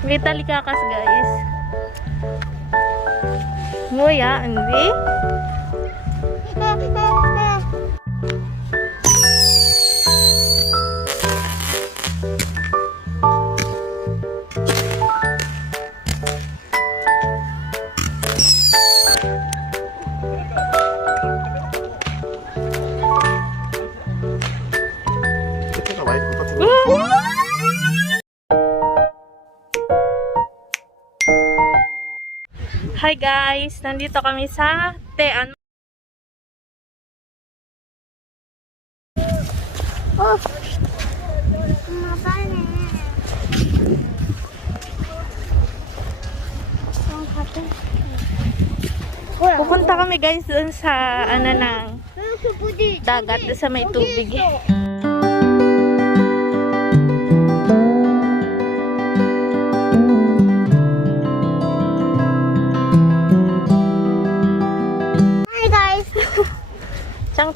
May talikakas guys. Nguya, hindi? Hi guys! Nandito kami sa Taean. Oh! Mabane! Pupunta kami guys dun sa ano ng dagat sa may tubig.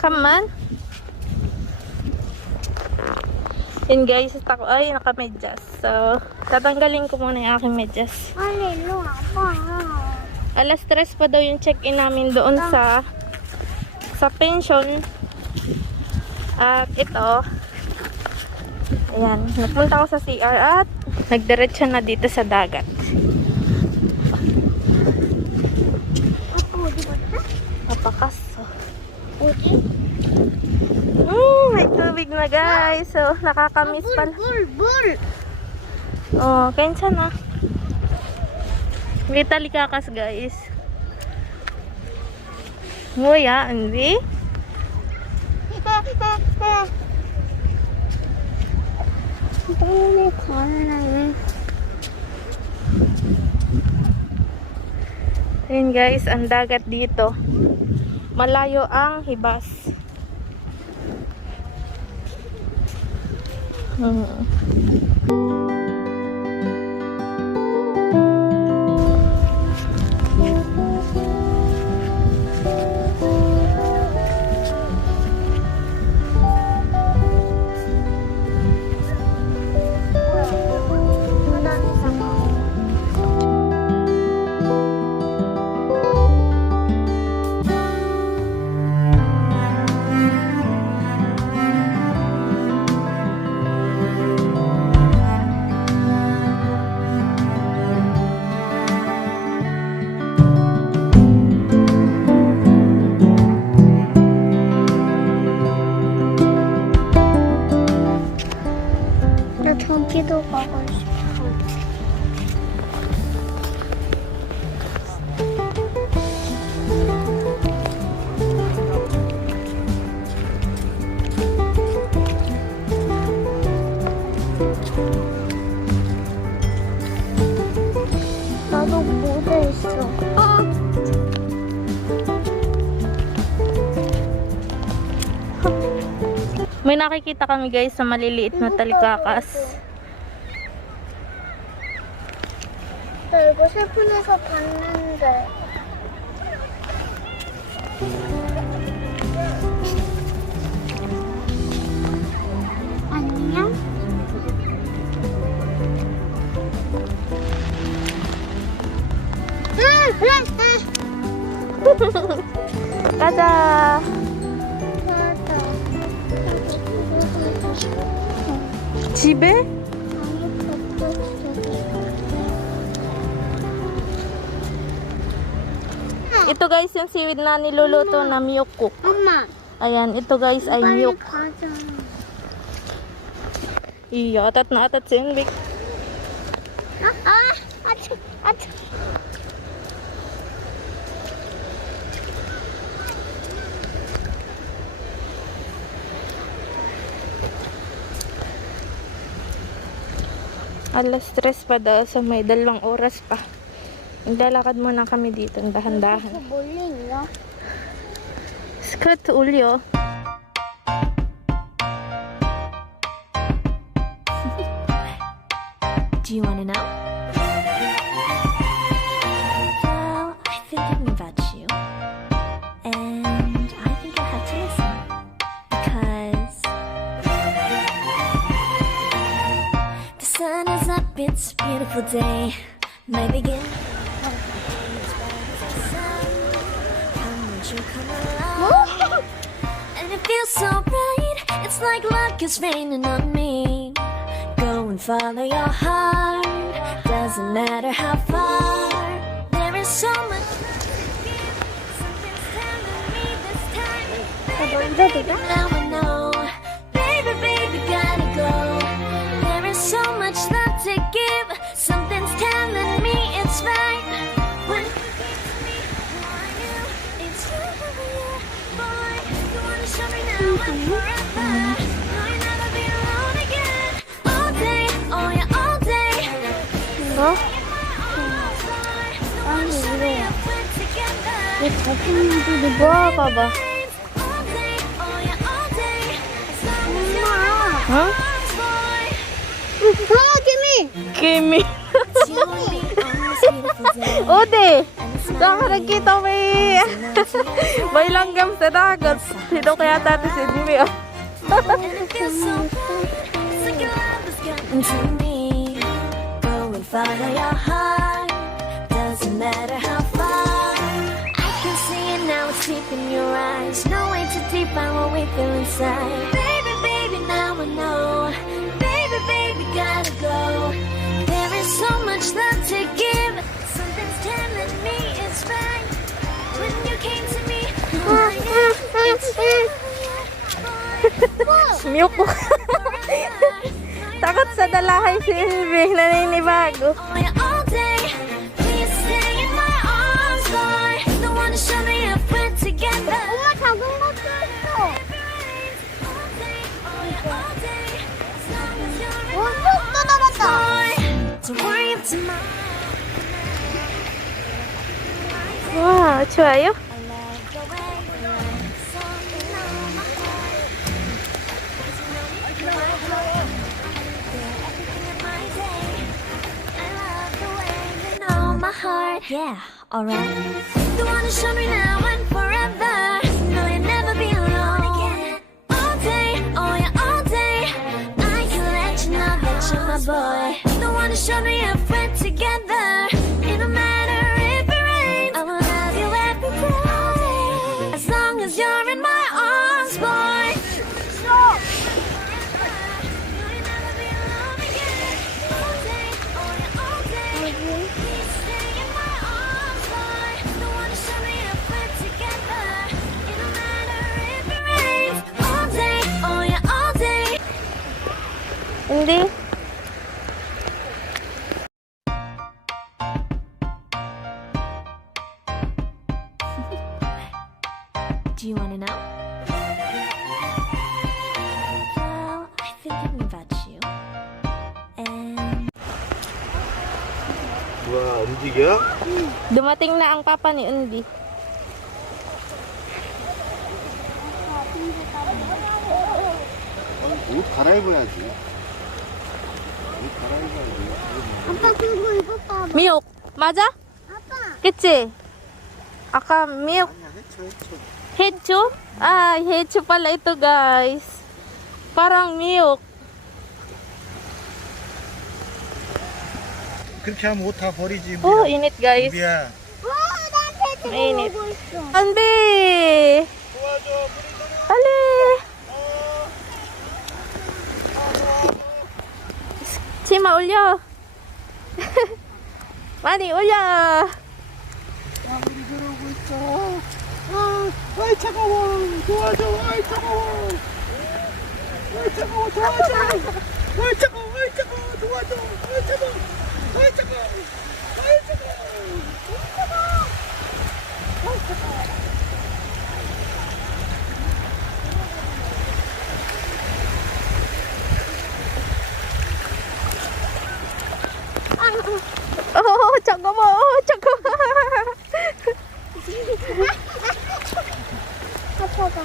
Man. Yun guys, ako ay naka-medyas. So, tatanggalin ko muna yung aking medyas. Alas 3 pa daw yung check-in namin doon sa pension. At ito, ayan, nagpunta ako sa CR at nagdiretso na dito sa dagat. Napakaso. May tubig na guys. So, nakakamiss pala. Oh, kensa na. May talikakas guys. Nguya, hindi? Ayun guys, ang dagat dito. Malayo ang hibas. 저기도 가고 싶어. 나도 모자 있어. May nakikita kami guys sa maliliit na talikakas. 나 이거 셀폰에서 봤는데. 안녕? 가자. 집에? Ito guys yung seaweed na niluluto na miyokuk. 엄마. Ayan, ito guys ay 빨리 miyok. 가자. Iya, atat na atat si Envic. 아차, 아차. Alas 3 pa daw, so may 2 oras pa. Naglalakad muna kami dito, dahan-dahan. 멀리 있나? 스커트 올려. Do you want to know? Well, I've been thinking about you. And I think you'll have to listen. Because the sun is up it's a beautiful day. May begin. Won't you come along? And it feels so bright. It's like luck is raining on me. Go and follow your heart. Doesn't matter how far. There is so much. Something's telling me this time. Now I know. Baby, baby, gotta go. There is so much love to give. Something's telling me it's right. When you give to me, I knew it's you, boy. You wanna show me now and forever. No, you'll never be alone again. All day, oh yeah, all day. 이거? Wanna show me up we're together. 왜 작품들이 와, 봐봐. All day, oh yeah, all day. As long as you're 어? ours, boy. 김이! Kimi. You and me on this beautiful day. Ode! And it's Saan ka nagkita, may? May langgam sa dagat. Sino kaya tati si Dimi? And it feels so good. It's like your love has gotten to me. Go and follow your heart. Doesn't matter how far. I can see it now, it's deep in your eyes. No way too deep, I what we feel inside. Baby, baby, now I know. Baby, baby, gotta go. There is so much love to give. Something's telling me it's right. When you came to me, I knew it's you. Miyok ko. Takot sa dalahay si Ilvi. Naninibago. Oh yeah, all day. Please stay in my arms, boy. Don't wanna show me up we're together. 엄마 작은 것도 있어. All day, oh yeah, all day. As long as you're in 또 my arms, 나갔다. boy. Don't worry if tomorrow. 와, 좋아요? I love the way you write something on my heart. 'Cause you know you feel my heart. Feel everything in my day. I love the way you know my heart. Yeah, alright. Don't wanna show me now and forever. No, you'll never be alone again. All day, oh yeah, all day. I can let you know that you're my boy. Don't wanna show me if we're together. It don't matter if it rains. I will love you every day. As long as you're in my arms, boy. No, you'll never be alone again. All day, oh yeah, all day. Please stay in my arms, boy. Don't wanna show me if we're together. It don't matter if it rains. All day, oh yeah, all day. Hindi. Do you wanna know? Well, I've been thinking about you. And 와 움직여? Dumating na ang papa ni Undi. 옷 갈아입어야지. 옷 갈아입어야지. 아빠 그거 이거 봐봐. Miyok. 맞아? 아빠. Ketse. Aka Miyok. 아니야 해쳐. Hecho? Ah, hecho pala ito, guys. Parang Miyok. 그렇게 하면 옷 다 버리지. Oh, init, guys. 미야. 나한테 지금 mainit. 오고 있어. Anbi! 도와줘. Ali! Chima, ulyo. Mani, ulyo. 야 우리 들어오고 있어. 아이 차가워. 도와줘. 아이 차가워. 아이 차가워. 도와줘. 아이 차가워. 아이 차가워. 도와줘. 아이 차가워. 아이 차가워. 아이 차가워. Oh, 잠깐만. 잠깐만. 아빠가.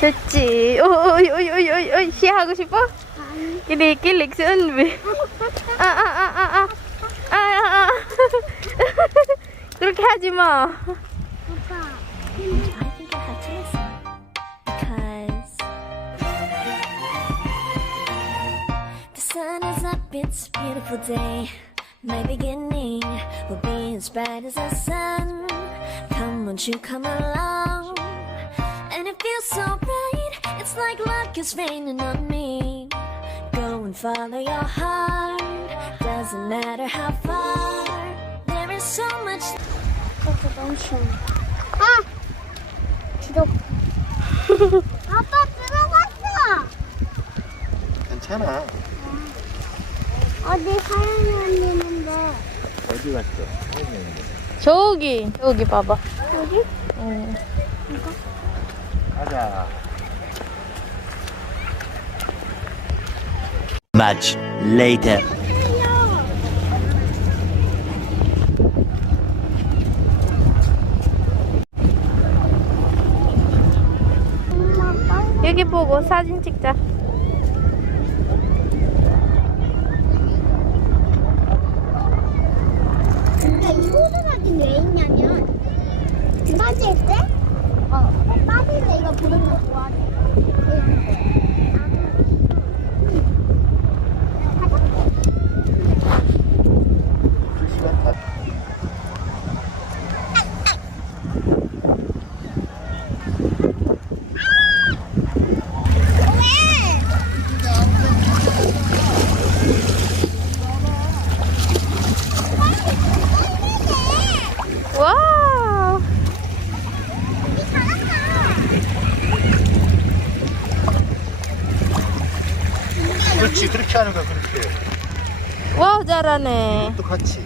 좋지. 오이. 시하고 싶어? 아니. Kinikilig si Unbi. 그렇게 하지 마. 아빠. I think I have to listen. Because sun is up, it's a beautiful day. My beginning will be as bright as the sun. Come, won't you come along? And it feels so bright, it's like luck is raining on me. Go and follow your heart, doesn't matter how far. There is so much. 너무 시원해. 아! 들어. 아빠 들어갔어. 괜찮아. 어디 사연이 있는데. 어디 갔어? 저기 봐봐. 여기? 응. 가자. Much later. 여기 보고 사진 찍자. 근데 이 호수사진 왜 있냐면 빠질 때? 빠질 때 이거 보는 거 좋아해. 와. 그렇지, 그렇게 하는 거야, 그렇게. 와, 잘하네. 또 같이.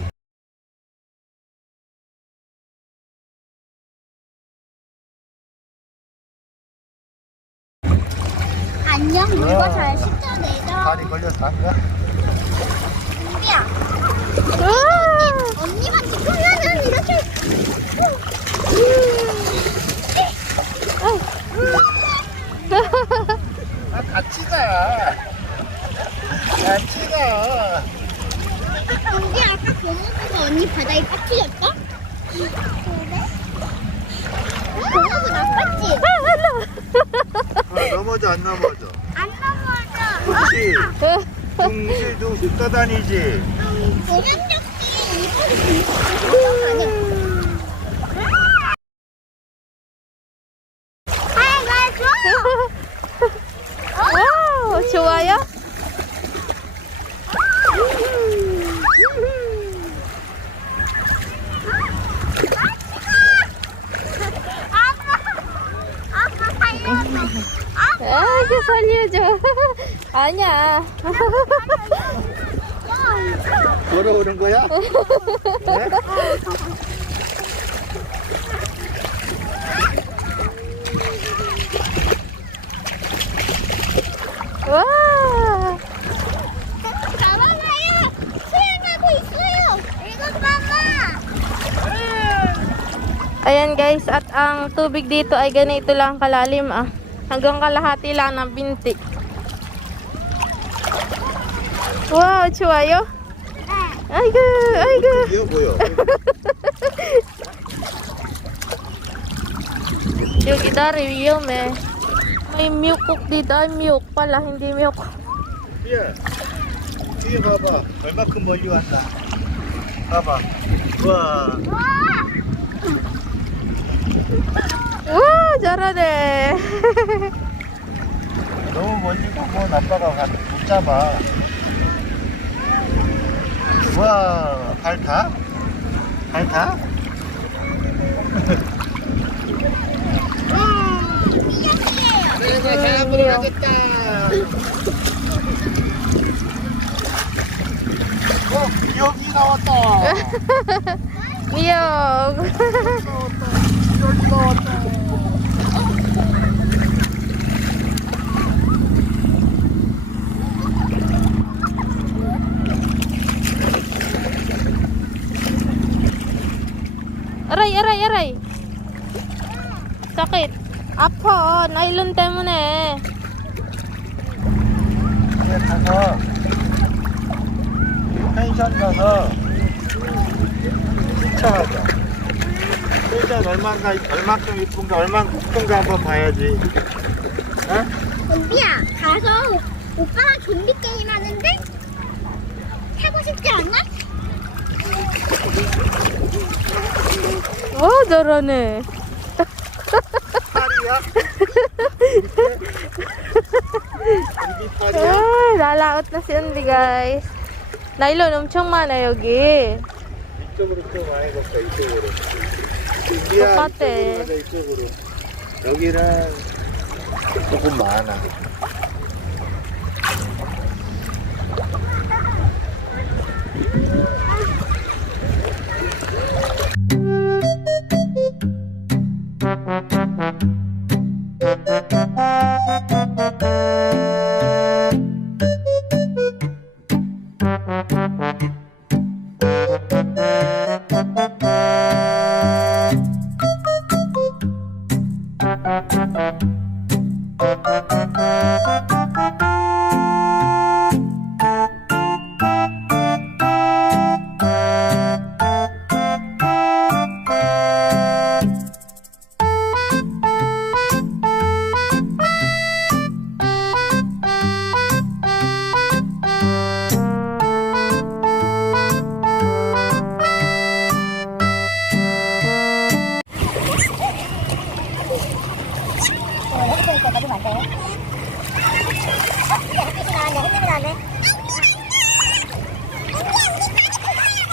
안녕, 이거 잘 씻어내줘. 다리 걸려서 안 가? 야, 와. 언니만 지켜면은 이렇게. 아, 같이 가. 같이 가. 언니 아까 고모부가 언니 바다에 빠뜨렸어? 그래? 고모부 나빴지? 넘어져, 안 넘어져. 안 넘어져. 그렇지. 둥실둥실 떠다니지. 공연력이 이번에 와우, 좋아요? 아이고, 살려줘. 아니야. 걸어오는 거야? 네? 와. 잡아봐요. 수영하고 있어요. 이거 봐봐. Ayan guys, at ang tubig dito ay ganito lang kalalim ah. Hanggang kalahati lang ng binti. Wow, 좋아요? 아이고, 아이고. 귀여워 보여. 여기 다리 위험해. May miyukok dito. Ay, miyuk pala, hindi miyuk. 예. 뒤에 봐봐. 얼마큼 멀리 왔나. 봐봐. 우와. 와, 잘하네. 너무 멀리 가면 아빠가 못 잡아. 우와. 발 타? 발 타? 내가 대학으로 가겠다. 여기 나왔다. 미역. 여기 나왔다. Aray, aray, aray. Sakit. 아파. 나일론 때문에. 이제 가서 펜션 가서 신청하자. 펜션 얼만큼 이쁜가 얼만큼 큰가 한번 봐야지. 어? 은비야, 가서 오빠가 좀비 게임 하는데 와, 저러네. 팔이야? 팔이야? 아, lalaot na si Andy, guys. 나일론 엄청 많아, 여기. 이쪽으로 좀 많이 볼까? 이쪽으로. 인디아 똑같아. 이쪽으로 가자, 이쪽으로. 여기는 조금 많아.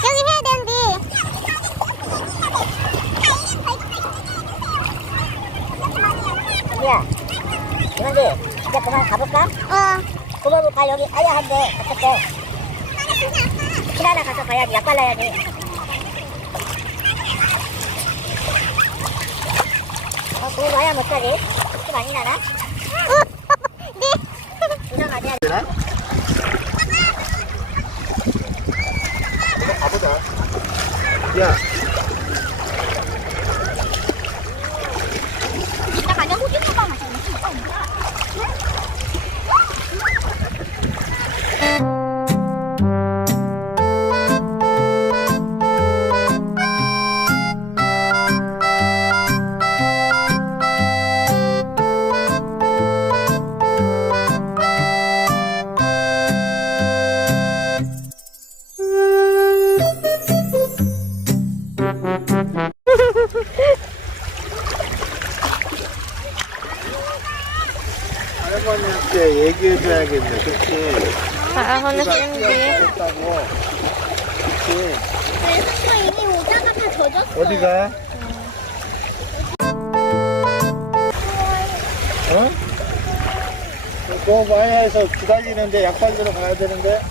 여기 해야 되는데. 야, 이건데 이제 그만 가볼까? 그러고 가 여기 아야 한데 어떡해? 키라나 가서 가야지. 약 발라야지. 그거 아야 못하지? 혹시 많이 나나? 우선 가자. 되나? 한번 가보자. 야, 나 가면 호주니까 마셔. 할머니한테 얘기해줘야겠네, 그치? Ako na si Andy. 했다고. 그치? 그래서 이미 오다가 다 젖었어. 어디가? 어? 너 마야에서 기다리는데 약 받으러 가야 되는데?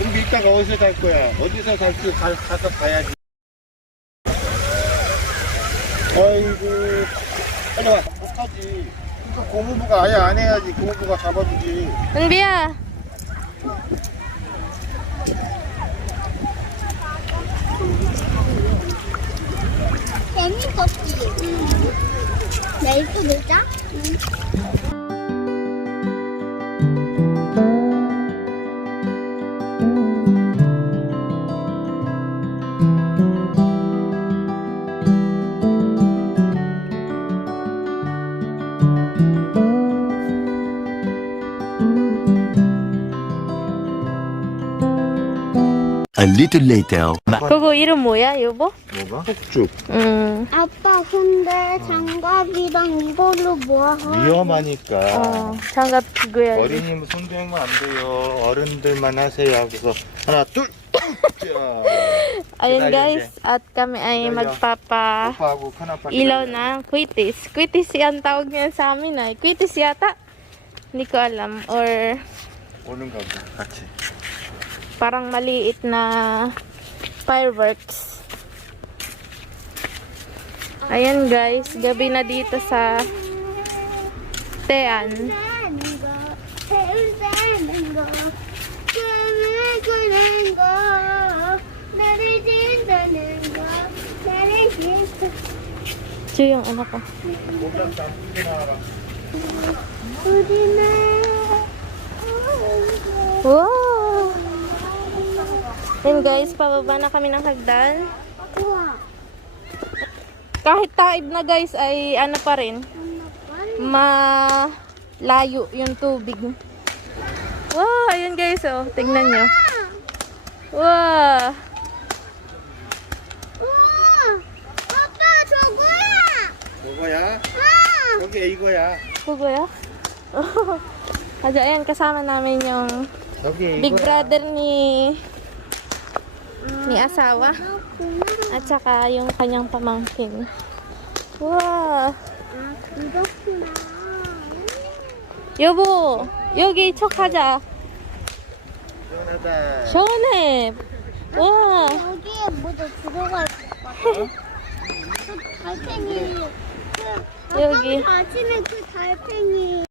우리 이따가 어디서 갈 거야? 어디서 갈지 가서 가야지. 아이고, 빨리 와. 못하지. 그러니까 고모부가 아예 안 해야지. 고모부가 잡아주지. Andy야. 재밌었지? 내일 또 놀자? A little later. 그거 이름 뭐야, 여보? 뭐가? 폭죽. 아빠 근데 장갑이랑 이걸로 뭐야? 위험하니까. 장갑 끼고야지. 어린이 손 대면 안 돼요. 어른들만 하세요. 그래서 하나, 둘, 자. Ayun Tayo guys, at kami ay Tayo. magpapa 오빠하고 큰아빠 ilaw ng kwitis. Kwitis yan tawag niya sa amin ay. Kwitis yata. Hindi ko alam. Or 오는가 보다. 같이. parang maliit na fireworks. Ayan guys, gabi na dito sa Taean. Ito yung anak ko. Wow! Then guys, pababa na kami ng hagdan. Kahit taib na guys, ay ano pa rin, malayo yung tubig. Wow! Ayun guys, oh. Tingnan nyo. Wow! 뭐야? 여기 이거야. Pugo Aja, ayan, kasama namin yung 저기 big 이거야. brother ni asawa. At saka yung kanyang pamangkin. Wow! 이렇구나. 여보, 여기 척하자. 시원하다. 시원해. 와. 여기에 모두 들어갈 것 같아. 그 달팽이. 여기. 아침에 그 달팽이.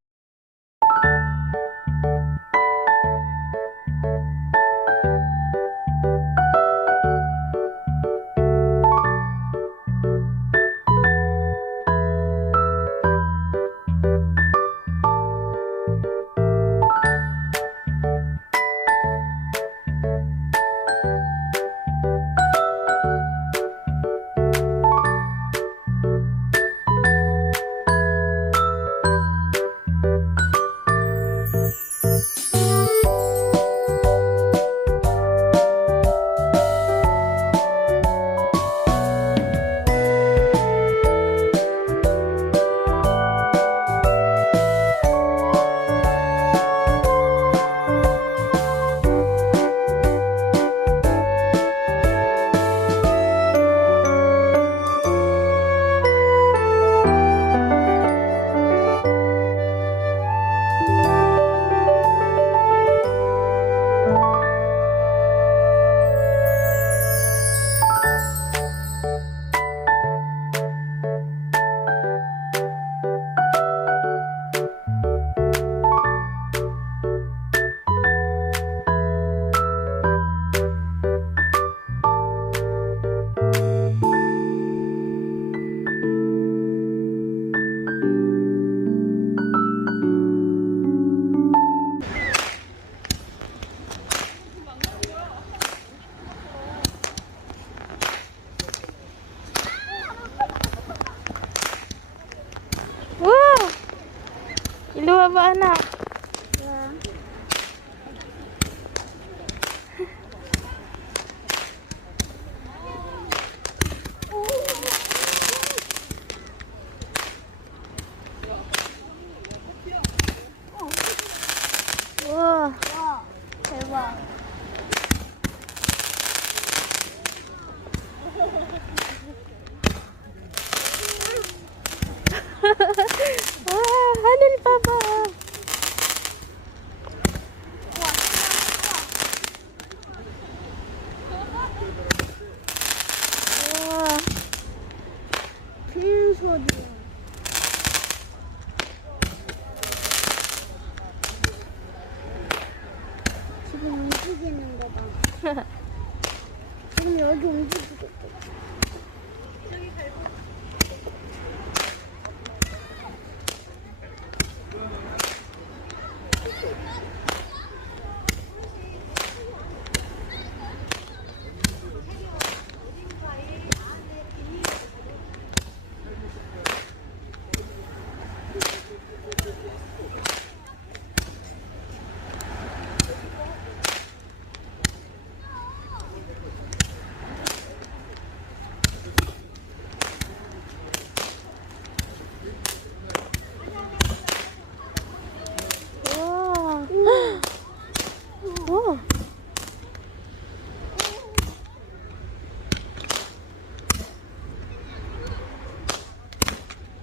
Wow! Iluwa ba, anak? 와. 대박. 와, 하늘 봐봐. 와. 큰 소리야. 지금 움직이는 거 봐. 지금 여기 움직이고 있어. 와.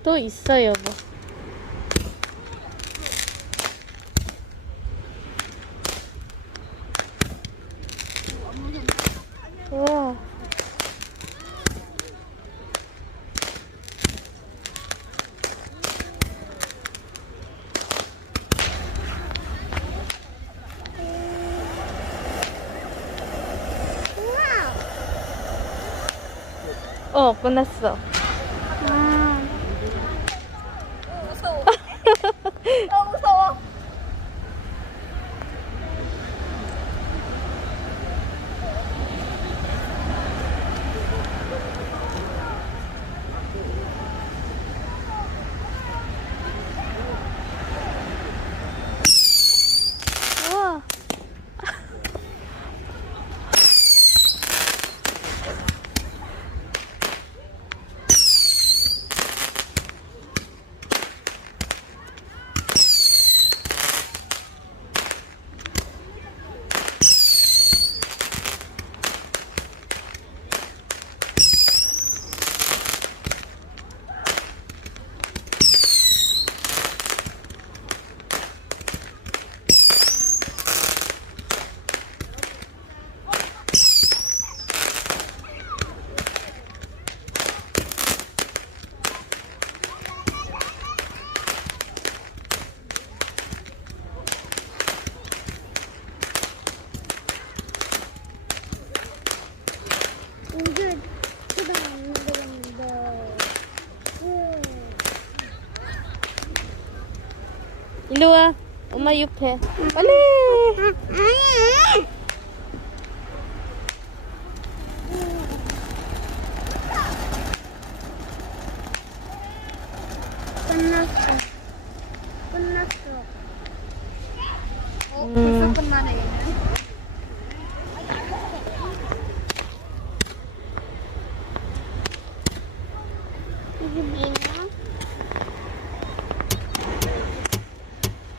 또 있어, 여보. 와. 끝났어. 무서워. 너무 무서워. 우와. 옆에. 빨리. 끝났어. 끝났어. 벌써 끝나네 얘는. 이게 뭐냐?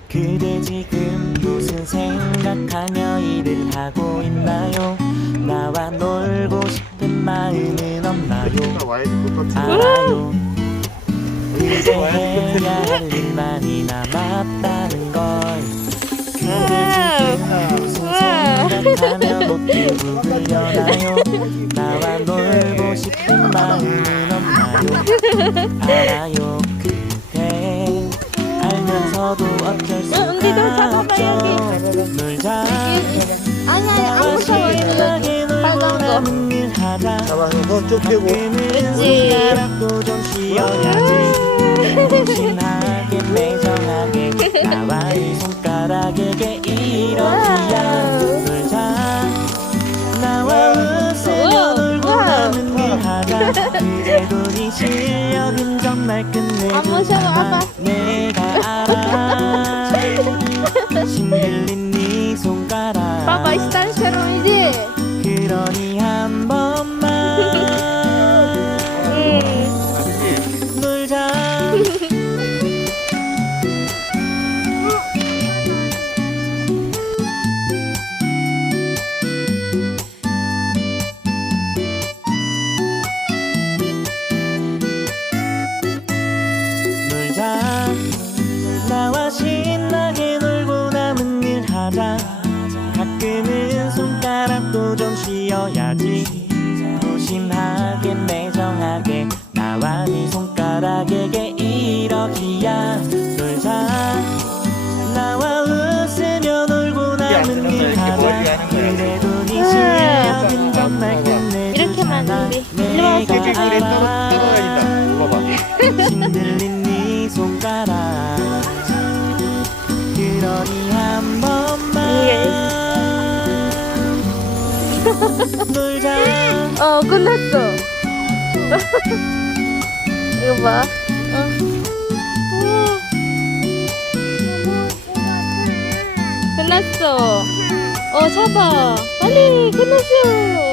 그대 지금 무슨 생각하며 일을 하고 있나요? 나와 놀고 싶은 마음은 없나요? 알아요. 이제 해야 할 일 많이 남았다는 걸. 그대 지금 무슨 생각하며 노트북 흘려나요? 나와 놀고 싶은 마음은 없나요? 알아요. 그대 알면서도 어쩔 수가 없죠. 놀자. 아니야, 안 무서워. 이거 빨간 거. 잡아서 쭉 펴고. 그치. 손가락도 좀 쉬어야지. 신하게 매정하게 나와 이 손가락에게 이러기야. 놀자. 나와 웃으며 놀고 남은 일 하자. 그래도 네 실력은 정말 끝내주잖아. 안 무서워, 아빠. 내가 알아. 신들린 네 손가락. 봐봐, 스타일처럼이지? 그러니 한 번만 놀자. 놀자. 나와 신나게 놀고 남은 일 하자. 가끔은 손가락도 좀 쉬어야지. 조심하게 매정하게 나와 네 손가락에게 이러기야. 놀자. 나와 웃으며 놀고 남은 일 하자. 그래도 네 실력은 정말 이렇게만 끝내주잖아. 우리. 내가 물에 따라가야 알아. 된다. 봐봐. 신들린 네 손가락. 그러니 한 번만 놀자. 끝났어. 이거 봐. 끝났어. 잡아. 빨리, 끝났어.